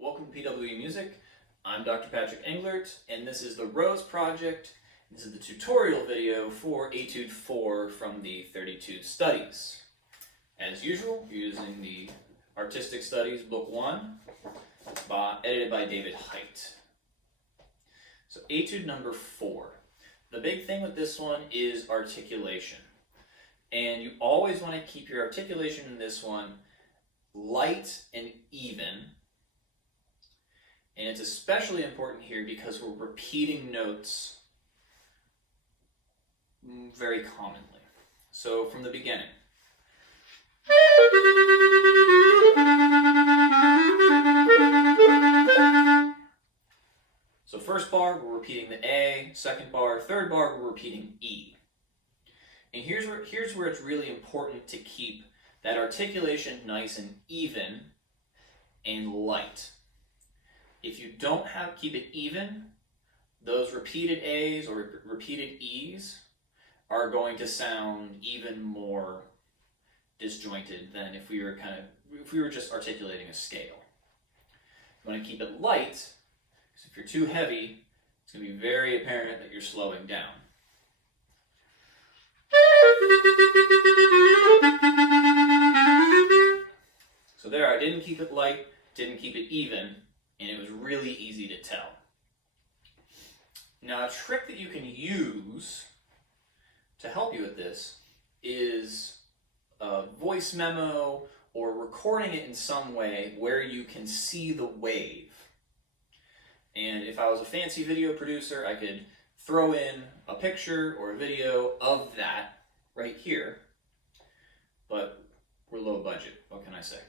Welcome to PWE Music. I'm Dr. Patrick Englert, and this is the Rose Project. This is the tutorial video for Etude 4 from the 32 Studies. As usual, you're using the Artistic Studies Book 1, edited by David Height. So Etude number 4. The big thing with this one is articulation. And you always want to keep your articulation in this one light and even. And it's especially important here because we're repeating notes very commonly. So from the beginning. So first bar, we're repeating the A. Second bar, third bar, we're repeating E. And here's where it's really important to keep that articulation nice and even and light. If you don't keep it even, those repeated A's or repeated E's are going to sound even more disjointed than if we were just articulating a scale. You want to keep it light, because if you're too heavy, it's going to be very apparent that you're slowing down. So there, I didn't keep it light, didn't keep it even, and it was really easy to tell. Now, a trick that you can use to help you with this is a voice memo or recording it in some way where you can see the wave. And if I was a fancy video producer, I could throw in a picture or a video of that right here. But we're low budget, what can I say?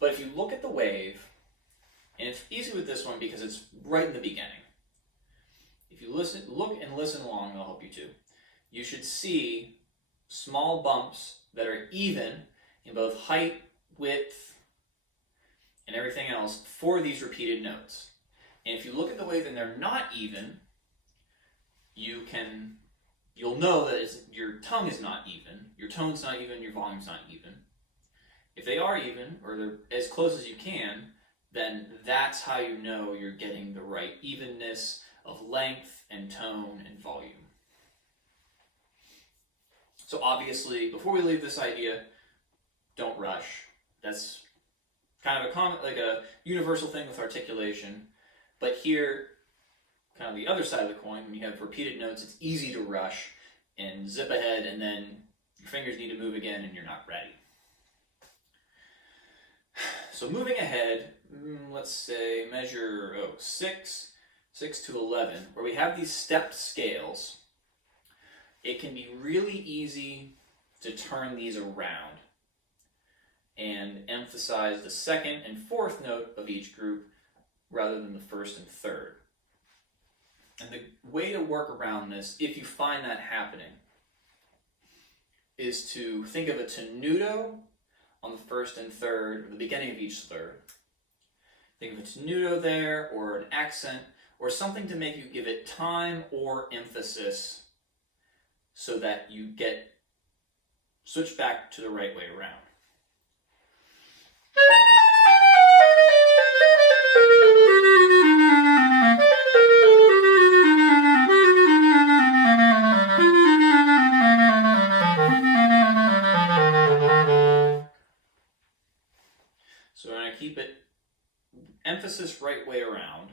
But if you look at the wave, and it's easy with this one because it's right in the beginning. If you look and listen along, it'll help you too. You should see small bumps that are even in both height, width, and everything else for these repeated notes. And if you look at the wave and they're not even, you'll know that your tongue is not even, your tone's not even, your volume's not even. If they are even, or they're as close as you can, then that's how you know you're getting the right evenness of length and tone and volume. So obviously, before we leave this idea, don't rush. That's kind of a universal thing with articulation. But here, kind of the other side of the coin, when you have repeated notes, it's easy to rush and zip ahead, and then your fingers need to move again and you're not ready. So moving ahead, let's say measure 6 to 11, where we have these stepped scales. It can be really easy to turn these around and emphasize the second and fourth note of each group rather than the first and third. And the way to work around this, if you find that happening, is to think of a tenuto on the first and third, or the beginning of each third. Think of a tenuto there, or an accent, or something to make you give it time or emphasis so that you switch back to the right way around. So we're going to keep it emphasis right way around,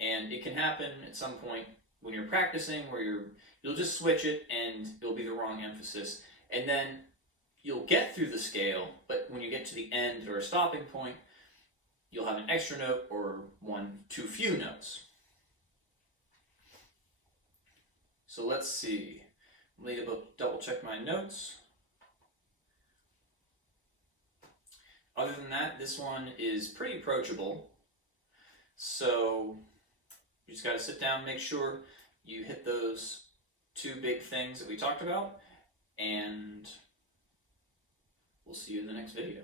and it can happen at some point when you're practicing where you'll just switch it and it'll be the wrong emphasis, and then you'll get through the scale, but when you get to the end or a stopping point, you'll have an extra note or one too few notes. So let's see. I'm going to double check my notes. Other than that, this one is pretty approachable. So you just got to sit down, make sure you hit those two big things that we talked about, and we'll see you in the next video.